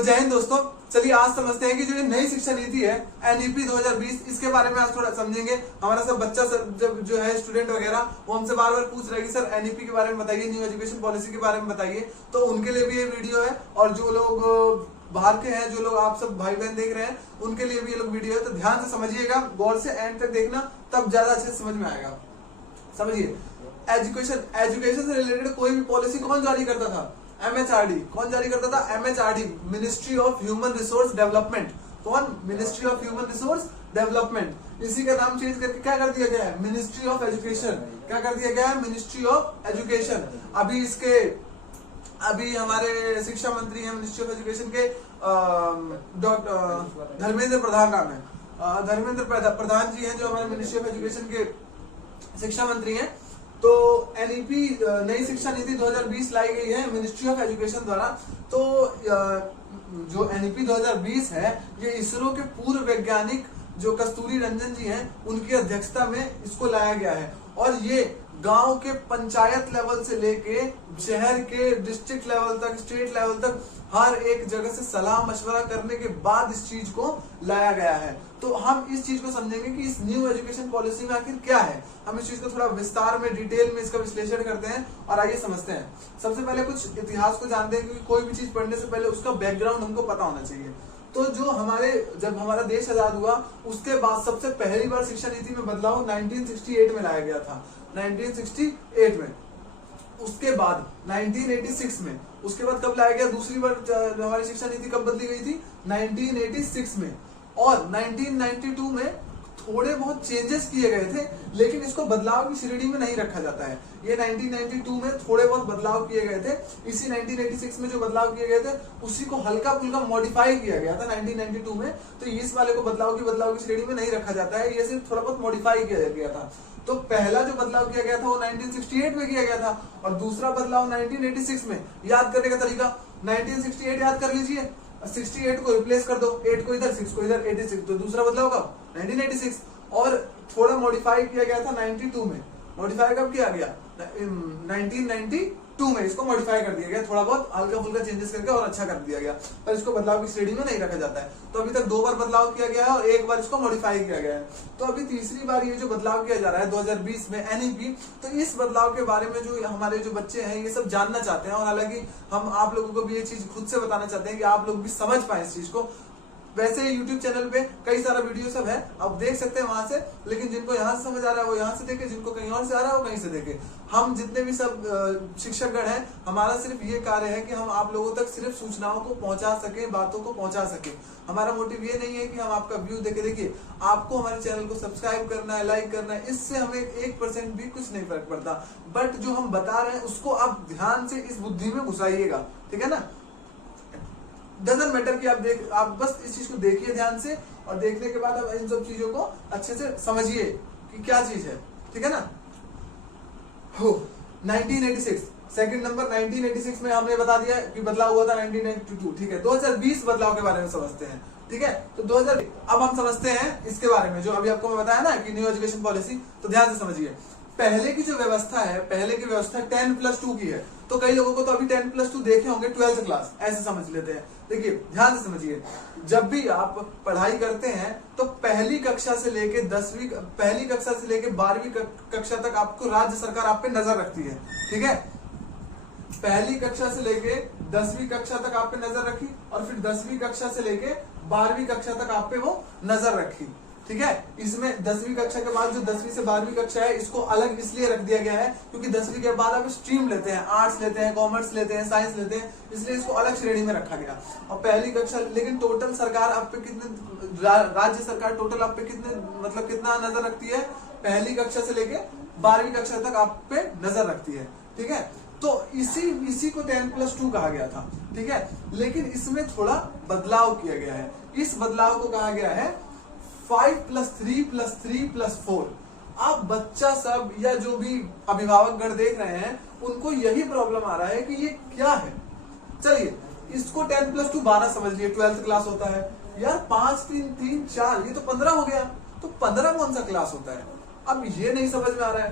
तो जय हिंद दोस्तों। चलिए आज समझते हैं कि जो ये नई शिक्षा नीति है एनईपी 2020, इसके बारे में आज थोड़ा समझेंगे। हमारा सब बच्चा सब जब जो है स्टूडेंट वगैरह वो हमसे बार बार पूछ रहे हैं कि सर एनईपी के बारे में बताइए, न्यू एजुकेशन पॉलिसी के बारे में बताइए। तो उनके लिए भी ये वीडियो है, और जो लोग बाहर के हैं, जो लोग आप सब भाई बहन देख रहे हैं, उनके लिए भी ये लोग वीडियो है। तो ध्यान से समझिएगा, गौर से एंड तक देखना, तब ज्यादा अच्छे से समझ में आएगा। समझिए, एजुकेशन से रिलेटेड कोई भी पॉलिसी कौन जारी करता था? एमएचआरडी। कौन जारी करता था? MHRD, ministry of human resource development. कौन? Ministry of human resource development. इसी का नाम चेंज करके क्या कर दिया गया है? Ministry of education. क्या कर दिया गया है? Ministry of education. अभी हमारे शिक्षा मंत्री हैं मिनिस्ट्री ऑफ एजुकेशन के डॉक्टर धर्मेंद्र प्रधान नाम है। धर्मेंद्र प्रधान जी हैं जो हमारे मिनिस्ट्री ऑफ एजुकेशन के शिक्षा मंत्री हैं। तो एनईपी नई शिक्षा नीति 2020 लाई गई है मिनिस्ट्री ऑफ एजुकेशन द्वारा। तो जो एनईपी 2020 है ये इसरो के पूर्व वैज्ञानिक जो कस्तूरी रंजन जी हैं उनकी अध्यक्षता में इसको लाया गया है। और ये गांव के पंचायत लेवल से लेके शहर के डिस्ट्रिक्ट लेवल तक, स्टेट लेवल तक हर एक जगह से सलाह मशवरा करने के बाद इस चीज को लाया गया है। तो हम इस चीज को समझेंगे कि इस न्यू एजुकेशन पॉलिसी में आखिर क्या है। हम इस चीज को थोड़ा विस्तार में, डिटेल में इसका विश्लेषण करते हैं और आइए समझते हैं। सबसे पहले कुछ इतिहास को जानते हैं, क्योंकि कोई भी चीज पढ़ने से पहले उसका बैकग्राउंड हमको पता होना चाहिए। तो जब हमारा देश आजाद हुआ उसके बाद सबसे पहली बार शिक्षा नीति में बदलाव 1968 में लाया गया था। 1968 में। उसके बाद 1986 में। उसके बाद कब लाया गया? दूसरी बार हमारी शिक्षा नीति कब बदली गई थी? 1986 में। और 1992 में थोड़े बहुत चेंजेस किए गए थे, लेकिन इसको बदलाव की श्रेणी में नहीं रखा जाता है। ये 1992 में थोड़े बहुत बदलाव किए गए थे। इसी 1986 में जो बदलाव किए गए थे उसी को हल्का फुल्का मॉडिफाई किया गया था 1992 में। तो इस वाले को बदलाव की श्रेणी में नहीं रखा जाता है, ये सिर्फ थोड़ा बहुत मॉडिफाई किया गया था। तो पहला जो बदलाव किया गया था वो 1968 में किया गया था, और दूसरा बदलाव 1986 में। याद करने का तरीका, 1968 याद कर लीजिए, 68 को रिप्लेस कर दो, 8 को इधर, 6 को इधर, 86। तो दूसरा बदलाव कब? 1986। और थोड़ा मॉडिफाई किया गया था 92 में। मॉडिफाई कब किया गया? 1992 में इसको मॉडिफाई कर दिया गया, थोड़ा बहुत हल्का फुल्का चेंजेस करके और अच्छा कर दिया गया, पर इसको बदलाव की श्रेणी में नहीं रखा जाता है। तो अभी तक 2 बार बदलाव किया गया है और 1 बार इसको मॉडिफाई किया गया है। तो अभी तीसरी बार ये जो बदलाव किया जा रहा है 2020 में एनईपी, तो इस बदलाव के बारे में जो हमारे जो बच्चे हैं ये सब जानना चाहते हैं, और हालांकि हम आप लोगों को भी ये चीज खुद से बताना चाहते हैं कि आप लोग भी समझ पाए इस चीज को। वैसे YouTube चैनल पे कई सारा वीडियो सब है, आप देख सकते हैं वहां से, लेकिन जिनको यहाँ से समझ आ रहा है वो यहाँ से देखे, जिनको कहीं और से आ रहा है वो कहीं से देखे। हम जितने भी सब शिक्षकगण हैं, हमारा सिर्फ ये कार्य है कि हम आप लोगों तक सिर्फ सूचनाओं को पहुंचा सके, बातों को पहुंचा सके। हमारा मोटिव ये नहीं है कि हम आपका व्यू देखे। देखिए, आपको हमारे चैनल को सब्सक्राइब करना है, लाइक करना है, इससे हमें 1% भी कुछ नहीं फर्क पड़ता। बट जो हम बता रहे हैं उसको आप ध्यान से इस बुद्धि में घुसाइएगा, ठीक है ना। डजंट मैटर कि आप बस इस चीज को देखिए ध्यान से, और देखने के बाद आप इन सब चीजों को अच्छे से समझिए कि क्या चीज है, ठीक है ना। 1986 सेकंड नंबर, 1986 में हमने बता दिया कि बदलाव हुआ था 1992, ठीक है। 2020 बदलाव के बारे में समझते हैं, ठीक है। तो 2000 अब हम समझते हैं इसके बारे में जो अभी आपको मैं बताया ना कि न्यू एजुकेशन पॉलिसी। तो ध्यान से समझिए, पहले की जो व्यवस्था है, पहले की व्यवस्था 10+2 की है। तो कई लोगों को तो अभी 10+2 देखे होंगे 12th क्लास, ऐसे समझ लेते हैं। देखिए ध्यान से समझिए, जब भी आप पढ़ाई करते हैं तो पहली कक्षा से लेके 12वीं कक्षा तक आपको राज्य सरकार आप पे नजर रखती है, ठीक है। पहली कक्षा से लेके 10वीं कक्षा तक आप पे नजर रखी, और फिर 10वीं कक्षा से लेके 12वीं कक्षा तक आप पे वो नजर रखी, ठीक है। इसमें 10वीं कक्षा के बाद जो 10वीं से 12वीं कक्षा है इसको अलग इसलिए रख दिया गया है क्योंकि 10वीं के बाद आप स्ट्रीम लेते हैं, आर्ट्स लेते हैं, कॉमर्स लेते हैं, साइंस लेते हैं, इसलिए इसको अलग श्रेणी में रखा गया। और पहली कक्षा, लेकिन टोटल सरकार आप पे कितने, राज्य सरकार टोटल आप पे कितने, मतलब कितना नजर रखती है? पहली कक्षा से लेके 12वीं कक्षा तक आप पे नजर रखती है, ठीक है। तो इसी को 10+2 कहा गया था, ठीक है। लेकिन इसमें थोड़ा बदलाव किया गया है। इस बदलाव को कहा गया है 5+3+3+4। आप बच्चा सब या जो भी अभिभावक गण देख रहे हैं उनको यही प्रॉब्लम आ रहा है कि ये क्या है। चलिए इसको 10+2 12 समझ लिए, 12th क्लास होता है यार। 5 3 3 4, ये तो 15 हो गया। तो 15 कौन सा क्लास होता है? अब ये नहीं समझ में आ रहा है,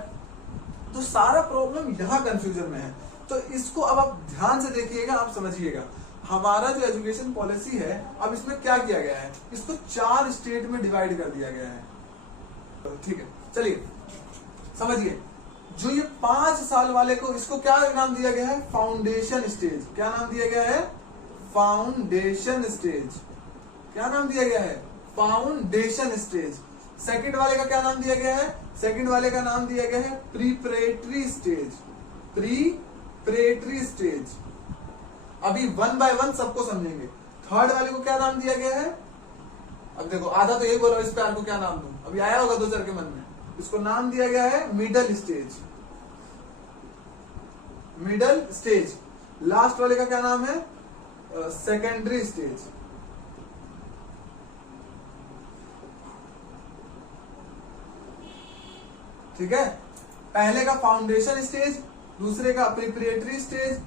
तो सारा प्रॉब्लम यहाँ कंफ्यूजन में है। तो इसको अब आप ध्यान से देखिएगा, आप समझिएगा। हमारा जो एजुकेशन पॉलिसी है, अब इसमें क्या किया गया है, इसको 4 स्टेट में डिवाइड कर दिया गया है। ठीक है, चलिए समझिए। जो ये 5 साल वाले को, इसको क्या नाम दिया गया है, फाउंडेशन स्टेज। क्या नाम दिया गया है, फाउंडेशन स्टेज। क्या नाम दिया गया है, फाउंडेशन स्टेज। सेकंड वाले का क्या नाम दिया गया है, सेकंड वाले का नाम दिया गया है प्रीपरेटरी स्टेज। प्रीपरेटरी स्टेज। अभी 1 बाय 1 सबको समझेंगे। थर्ड वाले को क्या नाम दिया गया है, अब देखो आधा तो यही बोला, इस प्यार को क्या नाम दूं, अभी आया होगा 2 सर के मन में। इसको नाम दिया गया है middle stage. Middle stage. Last वाले का क्या नाम है, सेकेंडरी स्टेज। ठीक है, पहले का फाउंडेशन स्टेज, दूसरे का प्रिपरेटरी स्टेज,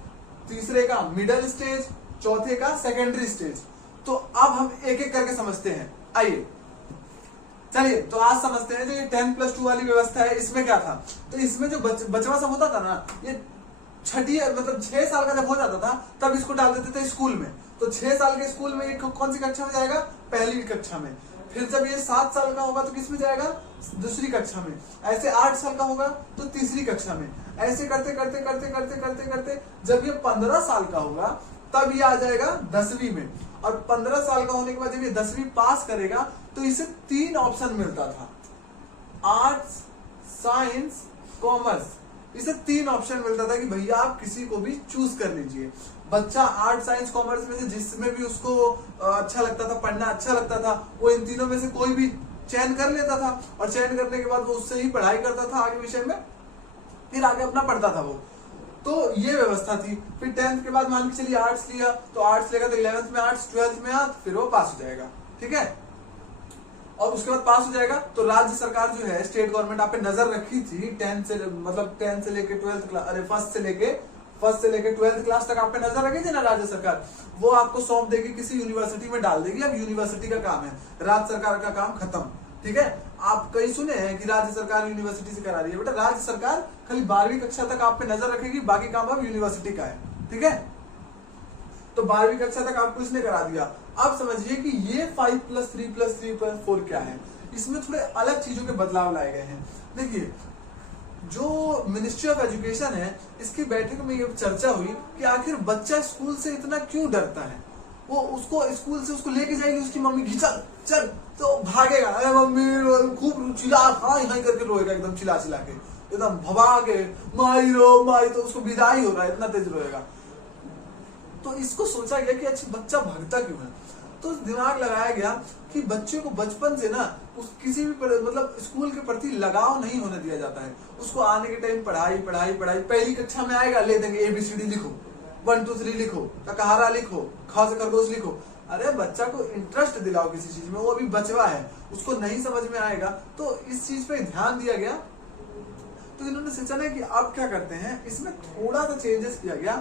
तीसरे का मिडल स्टेज, चौथे का सेकेंडरी स्टेज। तो अब हम एक एक करके समझते हैं, आइए चलिए। तो आज समझते हैं जो ये 10+2 वाली व्यवस्था है, इसमें क्या था। तो इसमें जो बचवा सब होता था ना, ये छठी मतलब 6 साल का जब हो जाता था तब इसको डाल देते थे स्कूल में। तो 6 साल के स्कूल में ये कौन सी कक्षा में जाएगा, पहली कक्षा में। फिर जब ये 7 साल का होगा तो किस में जाएगा, दूसरी कक्षा में। ऐसे 8 साल का होगा तो तीसरी कक्षा में। ऐसे करते करते करते करते करते करते जब ये 15 साल का होगा तब ये आ जाएगा 10वीं में। और 15 साल का होने के बाद जब ये 10वीं पास करेगा तो इसे 3 ऑप्शन मिलता था, आर्ट्स, साइंस, कॉमर्स। इसे 3 ऑप्शन मिलता था कि भैया आप किसी को भी चूज कर लीजिए। बच्चा आर्ट, साइंस, कॉमर्स में से जिसमें भी उसको अच्छा लगता था, पढ़ना अच्छा लगता था, वो इन तीनों में से कोई भी चयन कर लेता था। और चयन करने के बाद वो उससे ही पढ़ाई करता था आगे विषय में, फिर आगे अपना पढ़ता था वो। तो ये व्यवस्था थी। फिर 10th के बाद मान के चलिए आर्ट्स लिया, तो आर्ट्स लेगा तो 11th में आर्ट्स, 12th में आर्ट्स, फिर वो पास हो जाएगा। ठीक है, और उसके बाद पास हो जाएगा तो राज्य सरकार जो है, स्टेट गवर्नमेंट आप पे नजर रखी थी 10 से मतलब 10 से लेके 12th क्लास, अरे फर्स्ट से लेके 12th क्लास तक आप पे नजर रखी थी ना राज्य सरकार। वो आपको सौंप देगी, किसी यूनिवर्सिटी में डाल देगी। अब यूनिवर्सिटी का काम है, राज्य सरकार का काम खत्म। ठीक है, आप कई सुने हैं कि राज्य सरकार यूनिवर्सिटी से करा रही है। बेटा राज्य सरकार खाली 12वीं कक्षा तक आप पे नजर रखेगी, बाकी काम अब यूनिवर्सिटी का है। ठीक है, तो 12वीं कक्षा तक आपको इसने करा दिया। अब समझिए कि ये 5+3+3+4 क्या है। इसमें थोड़े अलग चीजों के बदलाव लाए गए हैं। देखिए, जो मिनिस्ट्री ऑफ एजुकेशन है, इसकी बैठक में ये चर्चा हुई कि आखिर बच्चा स्कूल से इतना क्यों डरता है। वो उसको स्कूल से उसको लेके जाएगी उसकी मम्मी, चल चल, तो भागेगा, अरे मम्मी, खूब चिल्ला, हाँ करके रोएगा, एकदम चिल्ला चिल्ला के, एकदम भगा के, माई रो माई, तो उसको विदाई हो रहा है, इतना तेज रोएगा। तो इसको सोचा गया कि अच्छा बच्चा भागता क्यों है। तो दिमाग लगाया गया कि बच्चे को बचपन से ना उस किसी भी मतलब स्कूल के प्रति लगाव नहीं होने दिया जाता है। उसको आने के टाइम पढ़ाई पढ़ाई पढ़ाई, पहली कक्षा में आएगा ले देंगे ABCD लिखो, 1 2 3 लिखो, कहारा लिखो, ख से खरगोश लिखो। अरे बच्चा को इंटरेस्ट दिलाओ किसी चीज में, वो अभी बचवा है, उसको नहीं समझ में आएगा। तो इस चीज पे ध्यान दिया गया। तो इन्होंने सोचा ना कि अब क्या करते हैं, इसमें थोड़ा सा चेंजेस किया गया।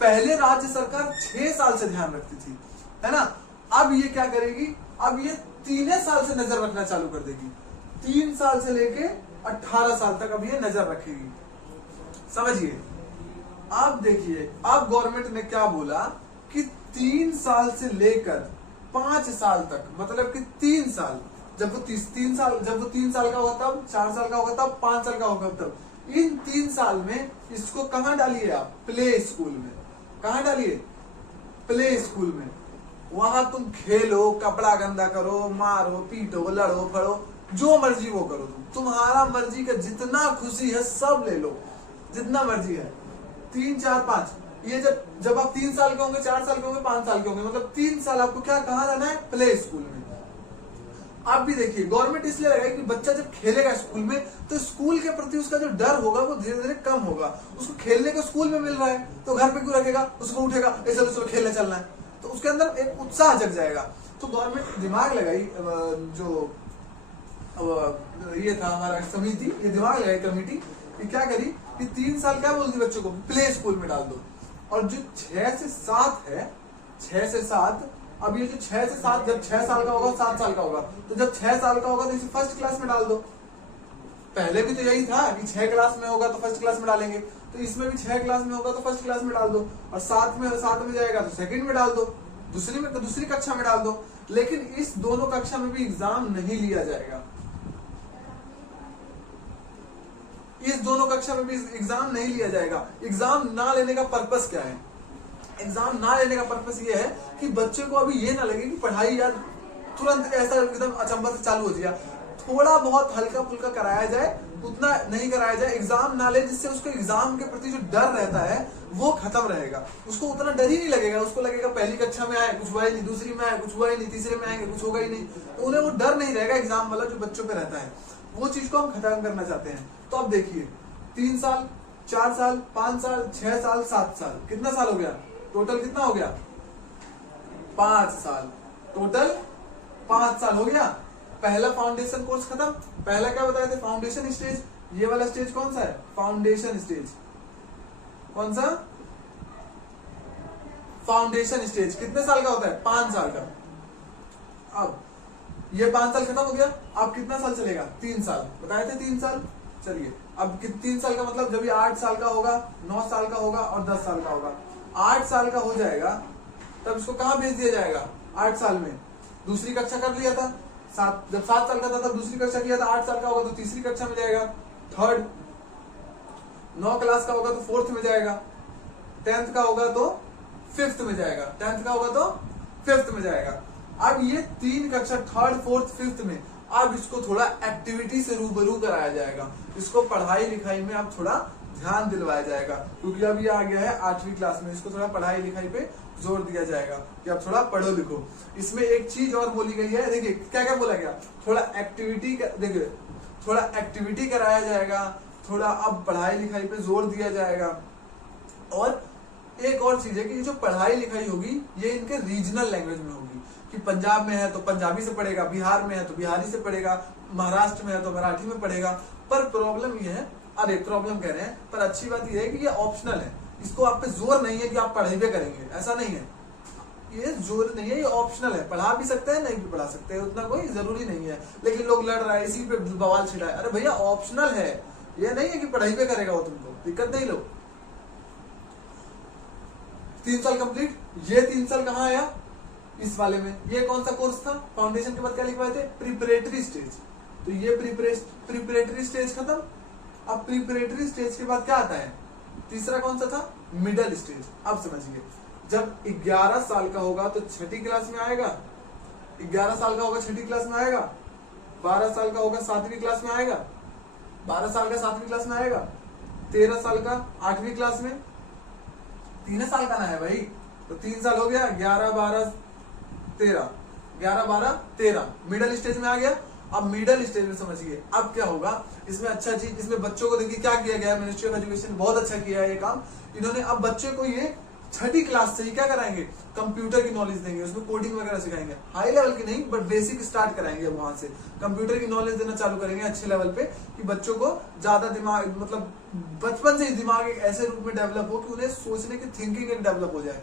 पहले राज्य सरकार 6 साल से ध्यान रखती थी, है ना। अब ये क्या करेगी, अब ये 3 साल से नजर रखना चालू कर देगी। 3 साल से लेके 18 साल तक अब ये नजर रखेगी। समझिए, अब देखिए, अब गवर्नमेंट ने क्या बोला कि 3 साल से लेकर 5 साल तक, मतलब कि 3 साल, जब वो 3 साल का होगा तब, 4 साल का होगा तब, 5 साल का होगा तब, इन 3 साल में इसको कहां डालिए आप, प्ले स्कूल में। कहां डालिए, प्ले स्कूल में। वहां तुम खेलो, कपड़ा गंदा करो, मारो, पीटो, लड़ो, फड़ो, जो मर्जी वो करो, तुम्हारा मर्जी का जितना खुशी है सब ले लो, जितना मर्जी है। 3 4 5, ये जब आप 3 साल के होंगे, 4 साल के होंगे, 5 साल के होंगे, मतलब 3 साल आपको क्या कहाँ जाना है, प्ले स्कूल में। आप भी देखिए, गवर्नमेंट इसलिए लगाई कि बच्चा जब खेलेगा स्कूल में तो स्कूल के प्रति उसका जो डर होगा वो धीरे धीरे कम होगा। उसको खेलने को स्कूल में मिल रहा है तो घर पे क्यों रखेगा, उसको उठेगा, ऐसा चलो खेलने चलना है, तो उसके अंदर एक उत्साह जग जाएगा। तो गवर्नमेंट दिमाग लगाई, जो ये था हमारा समिति, ये दिमाग लगाई कमेटी कि क्या करी कि 3 साल क्या बोलती बच्चों को, प्ले स्कूल में डाल दो। और जो 6 से 7 है, 6 से 7, अब ये जो 6 से 7, जब 6 साल का होगा, 7 साल का होगा, तो जब 6 साल का होगा तो इसे फर्स्ट क्लास में डाल दो। पहले भी तो यही था कि 6 क्लास में होगा तो फर्स्ट क्लास में डालेंगे। तो इसमें भी 6 क्लास में होगा तो फर्स्ट क्लास में डाल दो, और 7 में जाएगा तो सेकंड में डाल दो, दूसरी कक्षा में डाल दो। लेकिन इस दोनों कक्षा में भी एग्जाम नहीं लिया जाएगा, इस दोनों कक्षा में भी एग्जाम नहीं लिया जाएगा। एग्जाम ना लेने का पर्पस क्या है? एग्जाम ना लेने का पर्पस ये है कि बच्चे को अभी ये ना लगे कि पढ़ाई यार तुरंत ऐसा एकदम अचंभा से चालू हो जाए, थोड़ा बहुत हल्का फुल्का कराया जाए, उतना नहीं कराया जाए, एग्जाम ना ले, जिससे उसको एग्जाम के प्रति जो डर रहता है वो खत्म रहेगा। उसको उतना डर ही नहीं लगेगा, उसको लगेगा पहली कक्षा में आए कुछ हुआ ही नहीं, दूसरी में आए कुछ हुआ ही नहीं, तीसरे में आएंगे कुछ होगा ही नहीं, तो उन्हें वो डर नहीं रहेगा एग्जाम वाला जो बच्चों पे रहता है। वो चीज को हम खत्म करना चाहते हैं। तो अब देखिए 3 साल, 4 साल, 5 साल, 6 साल, 7 साल, कितना साल हो गया टोटल? कितना हो गया? 5 साल टोटल, 5 साल हो गया। पहला फाउंडेशन कोर्स खत्म। पहला क्या बताए थे? Foundation stage. ये वाला स्टेज कौन सा है? Foundation stage. कौन सा? Foundation stage. कितने साल का होता है? 5 साल का। अब ये 5 साल खत्म हो गया। अब कितना साल चलेगा? 3 साल। बताए थे 3 साल। चलिए अब 3 साल का मतलब जब ये 8 साल का होगा, 9 साल का होगा और 10 साल का होगा। 8 साल का हो जाएगा तब इसको कहां भेज दिया जाएगा? 8 साल में दूसरी कक्षा कर लिया था। जब 7 साल का था तब दूसरी कक्षा किया था। 8 साल का होगा तो तीसरी कक्षा में जाएगा, थर्ड। 9 क्लास का होगा तो 4th में जाएगा। 10th का होगा तो 5th में जाएगा। 10th का होगा तो 5th में जाएगा। अब ये 3 कक्षा, 3rd, 4th, 5th में अब इसको थोड़ा एक्टिविटी से रूबरू कराया जाएगा। इसको पढ़ाई लिखाई में अब थोड़ा ध्यान दिलवाया जाएगा, क्योंकि अब ये आ गया है 8वीं क्लास में। इसको थोड़ा पढ़ाई लिखाई पे जोर दिया जाएगा कि अब थोड़ा पढ़ो लिखो। इसमें एक चीज और बोली गई है, देखिए क्या क्या बोला गया, थोड़ा एक्टिविटी, देखिए थोड़ा एक्टिविटी कराया जाएगा, थोड़ा अब पढ़ाई लिखाई पे जोर दिया जाएगा। और एक और चीज है कि ये जो पढ़ाई लिखाई होगी ये इनके रीजनल लैंग्वेज में होगी, कि पंजाब में है तो पंजाबी से पढ़ेगा, बिहार में है तो बिहारी से पढ़ेगा, महाराष्ट्र में है तो मराठी में पढ़ेगा। पर प्रॉब्लम ये है, अरे प्रॉब्लम कह रहे हैं, पर अच्छी बात ये है कि ये ऑप्शनल है। इसको आप पे जोर नहीं है कि आप पढ़ाई पे करेंगे, ऐसा नहीं है। ये जोर नहीं है, ये ऑप्शनल है। पढ़ा भी सकते हैं, नहीं भी पढ़ा सकते हैं, उतना कोई जरूरी नहीं है। लेकिन लोग लड़ रहा है, इसी पे बवाल छिड़ा है। अरे भैया ऑप्शनल है, ये नहीं है कि पढ़ाई पे करेगा वो, तुमको दिक्कत नहीं लो। 3 साल कंप्लीट। ये 3 साल कहाँ आया? इस वाले में। ये कौन सा कोर्स था? फाउंडेशन के बाद क्या लिखवाए थे? Preparatory stage. तो ये प्रिपरेटरी स्टेज खत्म। अब प्रिपरेटरी स्टेज के बाद क्या आता है? तीसरा कौन सा था? Middle stage. अब समझिए, जब 11 साल का होगा तो 6ठी क्लास में आएगा, 11 साल का होगा 6ठी क्लास में आएगा, 12 साल का होगा 7वीं क्लास में आएगा, 12 साल का 7वीं क्लास में आएगा, 13 साल का 8वीं क्लास में। 3 साल का ना है भाई, तो 3 साल हो गया, 11, 12, 13, 11, 12, 13 मिडल स्टेज में आ गया। अब मिडल स्टेज में समझिए अब क्या होगा। इसमें अच्छा चीज, इसमें बच्चों को देखिए क्या किया गया है, मिनिस्ट्री ऑफ एजुकेशन बहुत अच्छा किया है ये काम इन्होंने। अब बच्चे को ये 6ठी क्लास से ही क्या कराएंगे? कंप्यूटर की नॉलेज देंगे, उसमें कोडिंग वगैरह सिखाएंगे। हाई लेवल की नहीं, बट बेसिक स्टार्ट कराएंगे। वहां से कंप्यूटर की नॉलेज देना चालू करेंगे अच्छे लेवल पे, कि बच्चों को ज्यादा दिमाग, मतलब बचपन से ही दिमाग एक ऐसे रूप में डेवलप हो कि उन्हें सोचने की थिंकिंग एक डेवलप हो जाए।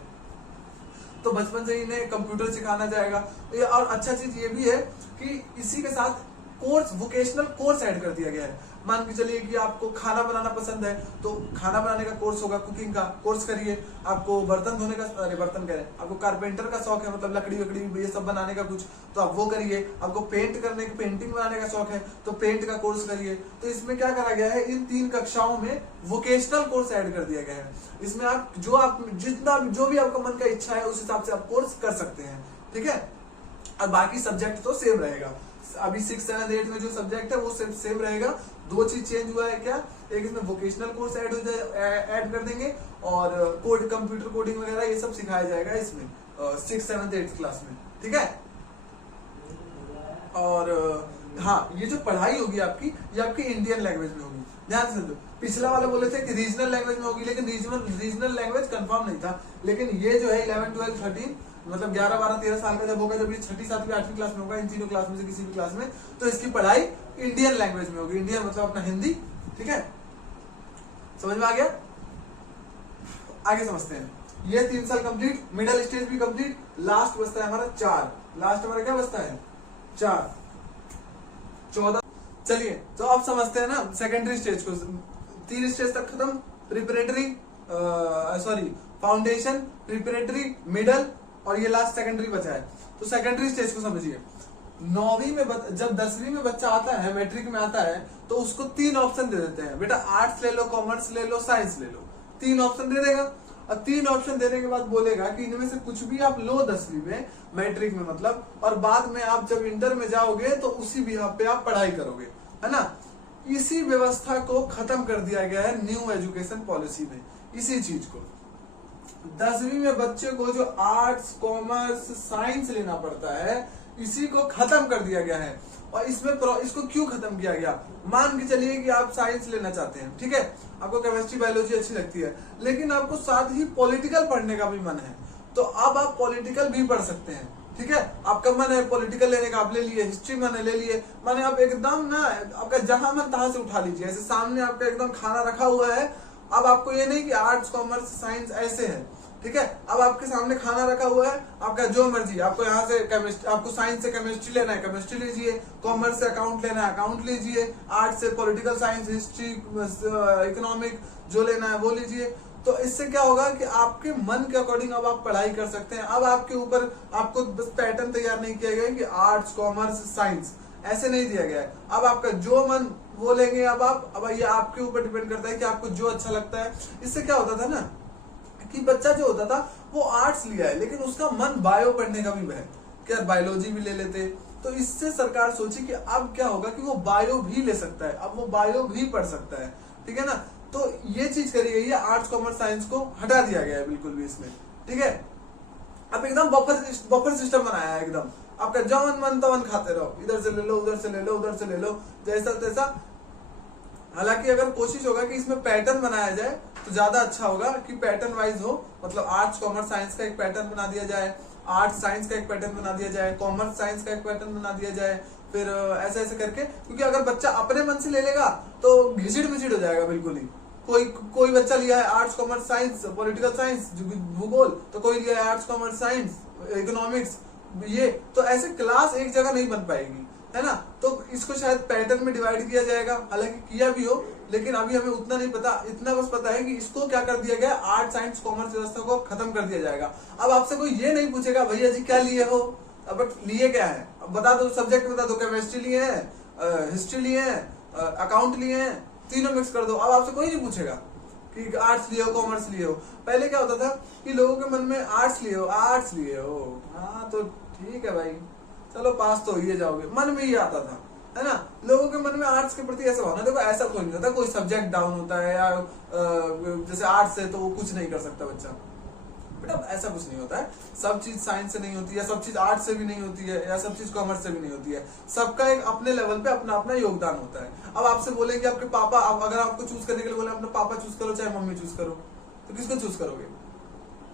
तो बचपन से ही इन्हें कंप्यूटर सिखाना जाएगा। और अच्छा चीज ये भी है कि इसी के साथ कोर्स, वोकेशनल कोर्स ऐड कर दिया गया है। मान के चलिए कि आपको खाना बनाना पसंद है तो खाना बनाने का कोर्स होगा, कुकिंग का कोर्स करिए। आपको बर्तन धोने का, अरे बर्तन कह रहे हैं, आपको कारपेंटर का शौक है, मतलब लकड़ी वकड़ी ये सब बनाने का कुछ, तो आप वो करिए। आपको पेंट करने की, पेंटिंग बनाने का शौक है तो पेंट का कोर्स करिए। तो इसमें क्या करा गया है, इन 3 कक्षाओं में वोकेशनल कोर्स ऐड कर दिया गया है। इसमें आप जितना जो भी आपका मन का इच्छा है उस हिसाब से आप कोर्स कर सकते हैं, ठीक है। और बाकी सब्जेक्ट तो सेम रहेगा। अभी 6, 7, 8 में जो सब्जेक्ट है वो सेम रहेगा। 2 चीज चेंज हुआ है क्या, एक इसमें वोकेशनल कोर्स ऐड कर देंगे और कंप्यूटर कोडिंग वगैरह ये सब सिखाया जाएगा इसमें 6, 7, 8 क्लास में, ठीक है। और हाँ, ये जो पढ़ाई होगी आपकी, ये आपकी इंडियन लैंग्वेज में होगी। ध्यान से समझो, पिछला वाला बोले थे कि रीजनल लैंग्वेज में होगी, लेकिन रीजनल लैंग्वेज कंफर्म नहीं था। लेकिन ये जो है 11, 12, 13 मतलब 11, 12, 13 साल का जब होगा, जब ये 6ठी, 7वीं, 8वीं क्लास में होगा, इन तीनों क्लास में से किसी भी क्लास में, तो इसकी पढ़ाई इंडियन लैंग्वेज में होगी। इंडियन मतलब अपना हिंदी, ठीक है। समझ में आ गया? आगे समझते हैं। ये 3 साल कंप्लीट, मिडिल स्टेज भी कंप्लीट, लास्ट बचता है हमारा 4। लास्ट हमारा क्या बचता है? 4, 14। चलिए तो अब समझते हैं ना सेकेंडरी स्टेज को। 3 स्टेज तक खत्म, preparatory, sorry foundation, preparatory, middle और ये लास्ट सेकेंडरी बचा है। तो सेकेंडरी स्टेज को समझिए, 9वीं में जब 10वीं में बच्चा आता है, मैट्रिक में आता है, तो उसको 3 ऑप्शन दे देते हैं, बेटा आर्ट्स ले लो, कॉमर्स ले लो, साइंस ले लो। 3 ऑप्शन दे देगा और 3 ऑप्शन देने के बाद बोलेगा कि इनमें से कुछ भी आप लो 10वीं में, मैट्रिक में मतलब, और बाद में आप जब इंटर में जाओगे तो उसी बिहाफ पे आप पढ़ाई करोगे, है ना। इसी व्यवस्था को खत्म कर दिया गया है न्यू एजुकेशन पॉलिसी में, इसी चीज को। 10वीं में बच्चे को जो आर्ट्स, कॉमर्स, साइंस लेना पड़ता है, इसी को खत्म कर दिया गया है। और इसमें इसको क्यों खत्म किया गया, मान के चलिए कि आप साइंस लेना चाहते हैं, ठीक है, आपको केमिस्ट्री, बायोलॉजी अच्छी लगती है, लेकिन आपको साथ ही पॉलिटिकल पढ़ने का भी मन है, तो अब आप पॉलिटिकल भी पढ़ सकते हैं, ठीक है। आपका मन है पॉलिटिकल लेने का, आप ले लिए, हिस्ट्री मन है ले लिए, माने आप एकदम ना, आपका जहां मन तहां से उठा लीजिए, ऐसे सामने आपका एकदम खाना रखा हुआ है। अब आपको ये नहीं कि आर्ट्स, कॉमर्स, साइंस ऐसे है, ठीक है। अब आपके सामने खाना रखा हुआ है, आपका जो मर्जी, आपको यहाँ से केमिस्ट्री, आपको साइंस से केमिस्ट्री लेना है, केमिस्ट्री लीजिए, कॉमर्स से अकाउंट लेना है, अकाउंट लीजिए, आर्ट्स से पॉलिटिकल साइंस, हिस्ट्री, इकोनॉमिक जो लेना है वो लीजिए। तो इससे क्या होगा कि आपके मन के अकॉर्डिंग अब आप पढ़ाई कर सकते हैं। अब आपके ऊपर आपको बस पैटर्न तैयार नहीं किया गया कि आर्ट्स, कॉमर्स, साइंस, ऐसे नहीं दिया गया है। अब आपका जो मन वो लेंगे अब ये आपके ऊपर डिपेंड करता है कि आपको जो अच्छा लगता है। इससे क्या होता था ना कि बच्चा जो होता था वो आर्ट्स लिया है, लेकिन उसका मन बायो पढ़ने का भी है कि यार बायोलॉजी भी ले लेते। तो इससे सरकार सोची कि अब क्या होगा कि वो बायो भी ले सकता है, अब वो बायो भी पढ़ सकता है, ठीक है ना। तो ये चीज करी गई है, आर्ट्स, कॉमर्स, साइंस को हटा दिया गया है बिल्कुल भी इसमें, ठीक है। अब एकदम बफर सिस्टम बनाया है, एकदम आपका जवन मन तवन खाते रहो, इधर से ले लो, उधर से ले लो, उधर से ले लो, जैसा तैसा। हालांकि अगर कोशिश होगा कि इसमें पैटर्न बनाया जाए तो ज्यादा अच्छा होगा कि पैटर्न वाइज हो, मतलब आर्ट्स, कॉमर्स, साइंस का एक पैटर्न बना दिया जाए, आर्ट्स, साइंस का एक पैटर्न बना दिया जाए, कॉमर्स, साइंस का एक पैटर्न बना दिया जाए, फिर ऐसे ऐसे करके। क्योंकि अगर बच्चा अपने मन से ले लेगा तो घिचड़ मिचड़ हो जाएगा बिल्कुल ही। कोई बच्चा लिया है arts, commerce, science, political science, भूगोल, तो कोई लिया है आर्ट्स, कॉमर्स, साइंस, इकोनॉमिक्स, ये तो ऐसे क्लास एक जगह नहीं बन पाएगी, है ना। तो इसको शायद पैटर्न में डिवाइड किया जाएगा, हालांकि किया भी हो, लेकिन अभी हमें उतना नहीं पता। इतना बस पता है कि इसको क्या कर दिया गया, आर्ट, साइंस, कॉमर्स व्यवस्था को खत्म कर दिया जाएगा। अब आपसे कोई ये नहीं पूछेगा भैया जी क्या लिए हो, अब लिए क्या है, अब बता दो, सब्जेक्ट बता दो, केमिस्ट्री लिए हैं, हिस्ट्री लिए हैं, अकाउंट लिए हैं, तीनों मिक्स कर दो। अब आपसे कोई नहीं पूछेगा कि आर्ट्स लिए हो, कॉमर्स लिए हो। पहले क्या होता था कि लोगों के मन में आर्ट्स लिए हो, आर्ट्स लिए हो, हाँ तो ठीक है भाई, चलो पास तो ही जाओगे, मन में ही आता था, है ना। लोगों के मन में आर्ट्स के प्रति ऐसा भावना, देखो ऐसा कोई नहीं होता, कोई सब्जेक्ट डाउन होता है या जैसे आर्ट्स है तो वो कुछ नहीं कर सकता बच्चा, बेटा ऐसा कुछ नहीं होता है। सब चीज साइंस से नहीं होती है, सब चीज आर्ट्स से भी नहीं होती है, या सब चीज कॉमर्स से भी नहीं होती है। सबका एक अपने लेवल पे अपना अपना योगदान होता है। अब आपसे बोलेंगे आपके पापा, अगर आपको चूज करने के लिए बोले अपने पापा चूज करो चाहे मम्मी चूज करो, तो किसको चूज करोगे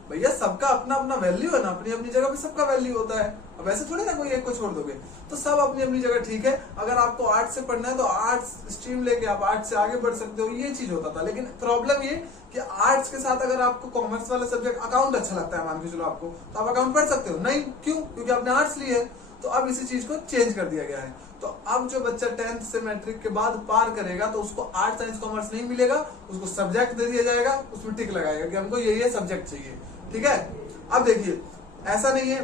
भैया। सबका अपना अपना वैल्यू है ना, अपनी अपनी जगह पे सबका वैल्यू होता है। अब ऐसे थोड़ी ना कोई एक को छोड़ दोगे, तो सब अपनी अपनी जगह ठीक है। अगर आपको आर्ट्स से पढ़ना है तो आर्ट्स स्ट्रीम लेके आप आर्ट्स से आगे बढ़ सकते हो, ये चीज होता था। लेकिन प्रॉब्लम ये कि आर्ट्स के साथ अगर आपको कॉमर्स वाला सब्जेक्ट अकाउंट अच्छा लगता है, मान के चलो आपको, तो आप अकाउंट पढ़ सकते हो नहीं, क्यों, क्योंकि आपने आर्ट्स ली है। तो अब इसी चीज को चेंज कर दिया गया है। तो अब जो बच्चा 10th से मैट्रिक के बाद पार करेगा तो उसको आर्ट्स, साइंस, कॉमर्स नहीं मिलेगा, उसको सब्जेक्ट दे दिया जाएगा, उसमें टिक लगाएगा कि हमको ये सब्जेक्ट चाहिए, ठीक है। अब देखिए ऐसा नहीं है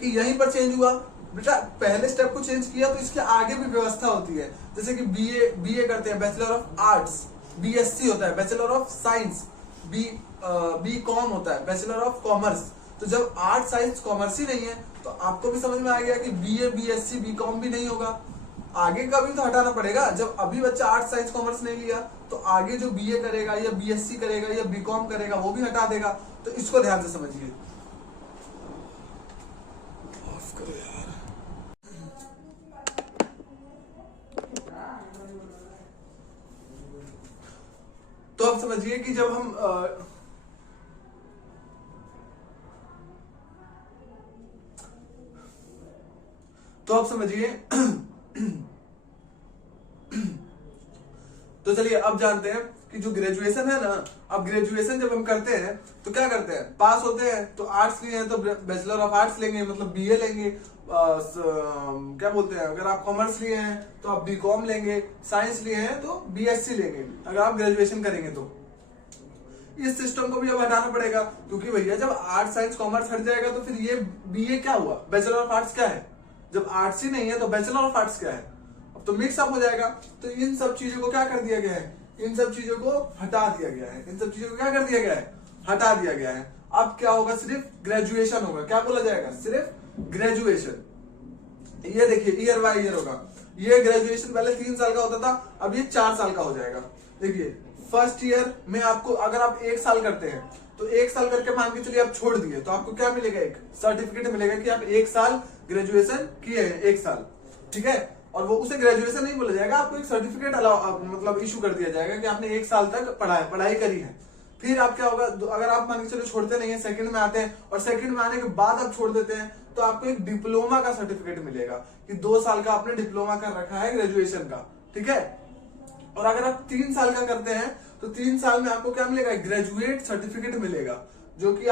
कि यहीं पर चेंज हुआ, बेटा पहले स्टेप को चेंज किया तो इसके आगे भी व्यवस्था होती है। जैसे कि बीए करते हैं, बैचलर ऑफ आर्ट्स, बीएससी होता है, बैचलर ऑफ साइंस, बी.कॉम होता है, बैचलर ऑफ कॉमर्स। तो जब आर्ट्स, साइंस, कॉमर्स ही नहीं है तो आपको भी समझ में आ गया कि बीए, बीएससी, बी.कॉम भी नहीं होगा। आगे का भी तो हटाना पड़ेगा। जब अभी बच्चा आर्ट्स, साइंस, कॉमर्स नहीं लिया तो आगे जो बीए करेगा या बीएससी करेगा या बी.कॉम करेगा वो भी हटा देगा। तो इसको ध्यान से समझिए। तो अब समझिए कि जब हम तो अब समझिए तो चलिए अब जानते हैं कि जो ग्रेजुएशन है ना, अब ग्रेजुएशन जब हम करते हैं तो क्या करते हैं, पास होते हैं तो आर्ट्स लिए हैं तो बैचलर ऑफ आर्ट्स लेंगे, मतलब बीए लेंगे। क्या बोलते हैं, अगर आप कॉमर्स लिए हैं तो आप बी.कॉम लेंगे, साइंस लिए हैं तो बीएससी लेंगे अगर आप ग्रेजुएशन करेंगे तो, इस सिस्टम को भी अब हटाना पड़ेगा, क्योंकि भैया जब आर्ट साइंस कॉमर्स हट जाएगा तो फिर ये बीए क्या हुआ, बैचलर ऑफ आर्ट्स क्या है? जब आर्ट्स ही नहीं है तो बैचलर ऑफ आर्ट्स क्या है? अब तो मिक्स अप हो जाएगा। तो इन सब चीजों को क्या कर दिया गया है, इन सब चीजों को हटा दिया गया है, इन सब चीजों को क्या कर दिया गया है, हटा दिया गया है। अब क्या होगा, सिर्फ ग्रेजुएशन होगा। क्या बोला जाएगा, सिर्फ ग्रेजुएशन। ये देखिए ईयर बाय ईयर होगा। ये ग्रेजुएशन पहले 3 साल का होता था, अब ये 4 साल का हो जाएगा। देखिए फर्स्ट ईयर में आपको अगर आप 1 साल करते हैं तो 1 साल करके मान के चलिए आप छोड़ दिए तो आपको क्या मिलेगा, एक सर्टिफिकेट मिलेगा कि आप 1 साल ग्रेजुएशन किए हैं, 1 साल, ठीक है। और वो उसे ग्रेजुएशन नहीं बोला जाएगा, आपको एक सर्टिफिकेट मतलब इशू कर दिया जाएगा कि आपने 1 साल तक पढ़ाई करी है। फिर आप क्या होगा, अगर आप मान के चलो छोड़ते नहीं है, सेकंड में आते हैं और सेकंड में आने के बाद आप छोड़ देते हैं तो आपको एक डिप्लोमा का सर्टिफिकेट मिलेगा कि 2 साल का आपने डिप्लोमा कर रखा है ग्रेजुएशन का, ठीक है। और अगर आप 3 साल का करते हैं तो 3 साल में आपको क्या मिलेगा, ग्रेजुएट सर्टिफिकेट मिलेगा, जो कि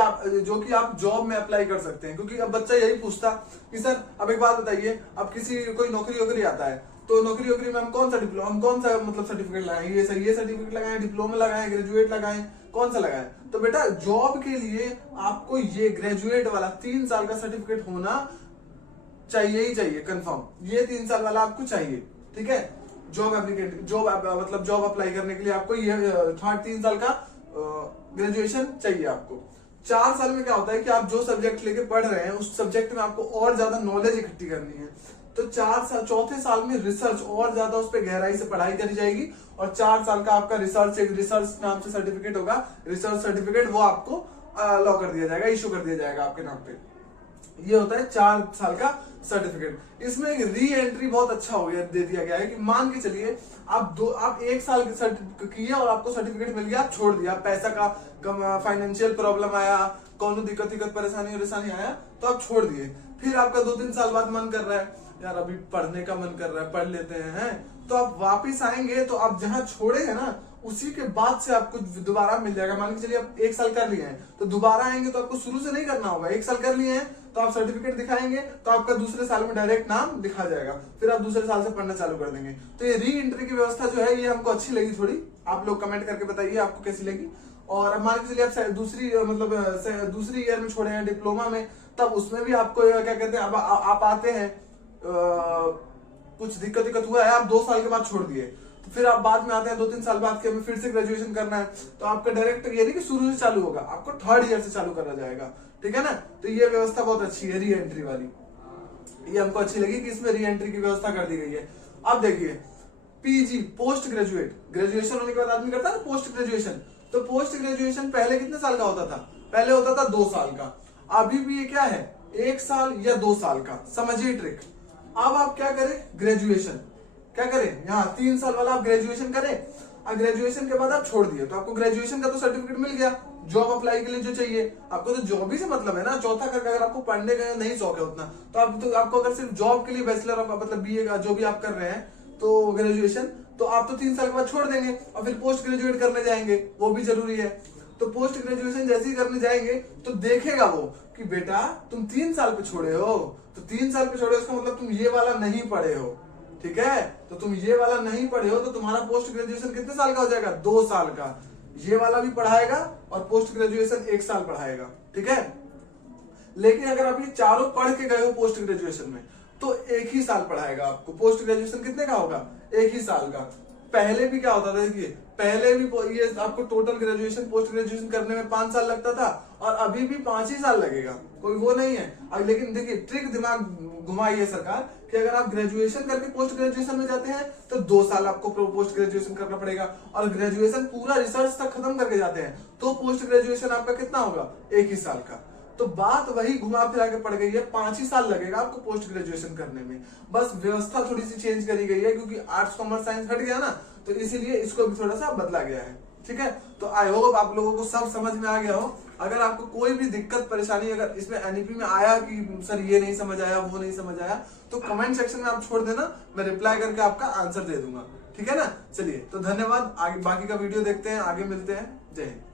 आप जॉब में अप्लाई कर सकते हैं। क्योंकि अब बच्चा यही पूछता कि सर अब एक बात बताइए, अब किसी कोई नौकरी आता है तो नौकरी में हम कौन सा मतलब सर्टिफिकेट लगाएं, ये सर्टिफिकेट लगाएं, डिप्लोमा लगाएं, ग्रेजुएट लगाएं, कौन सा लगाएं? तो बेटा जॉब के लिए आपको ये ग्रेजुएट वाला 3 साल का सर्टिफिकेट होना चाहिए ही चाहिए, कंफर्म। ये 3 साल वाला आपको चाहिए, ठीक है। जॉब अप्लाई करने के लिए आपको ये 3 साल का ग्रेजुएशन चाहिए आपको। 4 साल में क्या होता है कि आप जो सब्जेक्ट लेके पढ़ रहे हैं उस सब्जेक्ट में आपको और ज्यादा नॉलेज इकट्ठी करनी है। तो 4 साल में रिसर्च और ज्यादा उस पर गहराई से पढ़ाई करी जाएगी और 4 साल का आपका रिसर्च नाम से सर्टिफिकेट होगा, रिसर्च सर्टिफिकेट वो आपको अलाउ कर दिया जाएगा, इशू कर दिया जाएगा आपके नाम पे। ये होता है 4 साल का सर्टिफिकेट। इसमें एक री एंट्री बहुत अच्छा हो गया, दे दिया गया है कि मान के चलिए आप 1 साल किए और आपको सर्टिफिकेट मिल गया, आप छोड़ दिया, पैसा का फाइनेंशियल प्रॉब्लम आया, कौन दिक्कत परेशानी आया तो आप छोड़ दिए। फिर आपका 2-3 साल बाद मन कर रहा है यार अभी पढ़ने का मन कर रहा है, पढ़ लेते हैं, तो आप वापिस आएंगे तो आप जहां छोड़े हैं ना उसी के बाद से आपको दोबारा मिल जाएगा। मान के चलिए आप 1 साल कर लिए हैं तो दोबारा आएंगे तो आपको शुरू से नहीं करना होगा। 1 साल कर लिए हैं तो आप सर्टिफिकेट दिखाएंगे तो आपका दूसरे साल में डायरेक्ट नाम दिखा जाएगा, फिर आप दूसरे साल से पढ़ना चालू कर देंगे। तो ये री एंट्री की व्यवस्था जो है ये हमको अच्छी लगी थोड़ी। आप लोग कमेंट करके बताइए आपको कैसी लगी। और अब मान के चलिए आप दूसरी ईयर में छोड़े हैं डिप्लोमा में, तब उसमें भी आपको क्या कहते हैं, अब आप आते हैं कुछ दिक्कत हुआ है, आप 2 साल के बाद छोड़ दिए तो फिर आप बाद में आते हैं 2-3 साल बाद के हमें फिर से ग्रेजुएशन करना है तो आपका डायरेक्ट ये नहीं कि शुरू से चालू होगा, आपको 3rd ईयर से चालू करा जाएगा, ठीक है ना। तो ये व्यवस्था बहुत अच्छी है री एंट्री वाली, ये हमको अच्छी लगी कि इसमें री एंट्री की व्यवस्था कर दी गई है। अब देखिए पीजी पोस्ट ग्रेजुएशन होने के बाद आदमी करता है पोस्ट ग्रेजुएशन। तो पोस्ट ग्रेजुएशन पहले कितने साल का होता था, पहले होता था 2 साल का, अभी भी ये क्या है 1 साल या 2 साल का, समझिए ट्रिक। अब आप क्या करें, ग्रेजुएशन क्या करें, यहाँ 3 साल वाला आप ग्रेजुएशन करें, और ग्रेजुएशन के बाद आप छोड़ दिए तो आपको ग्रेजुएशन का तो सर्टिफिकेट मिल गया, जॉब अप्लाई के लिए जो चाहिए आपको तो जॉब ही से मतलब है ना। चौथा करके अगर आपको पढ़ने का नहीं शौक है उतना तो आपको अगर सिर्फ जॉब के लिए बैचलर मतलब बीए का जो भी आप कर रहे हैं तो ग्रेजुएशन, तो आप तो 3 साल के बाद छोड़ देंगे और फिर पोस्ट ग्रेजुएट करने जाएंगे, वो भी जरूरी है। तो पोस्ट ग्रेजुएशन जैसे ही करने जाएंगे तो देखेगा वो कि बेटा तुम 3 साल पे छोड़े हो, तो 3 साल पे छोड़े उसका मतलब तुम ये वाला नहीं पढ़े हो, ठीक है। तो तुम ये वाला नहीं पढ़े हो तो तुम्हारा पोस्ट ग्रेजुएशन कितने साल का हो जाएगा, 2 साल का। ये वाला भी पढ़ाएगा और पोस्ट ग्रेजुएशन 1 साल पढ़ाएगा, ठीक है। लेकिन अगर आप ये चारों पढ़ के गए हो पोस्ट ग्रेजुएशन में तो 1 ही साल पढ़ाएगा आपको। पोस्ट ग्रेजुएशन कितने का होगा, 1 ही साल का। पहले भी क्या होता था, देखिए पहले भी ये आपको टोटल ग्रेजुएशन पोस्ट ग्रेजुएशन करने में 5 साल लगता था और अभी भी 5 ही साल लगेगा, कोई वो नहीं है। लेकिन देखिए ट्रिक दिमाग घुमाई है सरकार कि अगर आप ग्रेजुएशन करके पोस्ट ग्रेजुएशन में जाते हैं तो 2 साल आपको पोस्ट ग्रेजुएशन करना पड़ेगा, और ग्रेजुएशन पूरा रिसर्च तक खत्म करके जाते हैं तो पोस्ट ग्रेजुएशन आपका कितना होगा, 1 ही साल का। तो बात वही घुमा फिरा के पड़ गई है, 5 ही साल लगेगा आपको पोस्ट ग्रेजुएशन करने में। बस व्यवस्था थोड़ी सी चेंज करी गई है क्योंकि आर्ट्स कॉमर्स साइंस हट गया ना, तो इसीलिए इसको भी थोड़ा सा बदला गया है, ठीक है। तो आई होप आप लोगों को सब समझ में आ गया हो। अगर आपको कोई भी दिक्कत परेशानी अगर इसमें एनईपी में आया कि सर ये नहीं समझ आया वो नहीं समझ आया तो कमेंट सेक्शन में आप छोड़ देना, मैं रिप्लाई करके आपका आंसर दे दूंगा, ठीक है ना। चलिए तो धन्यवाद, आगे बाकी का वीडियो देखते हैं, आगे मिलते हैं, जय हिंद।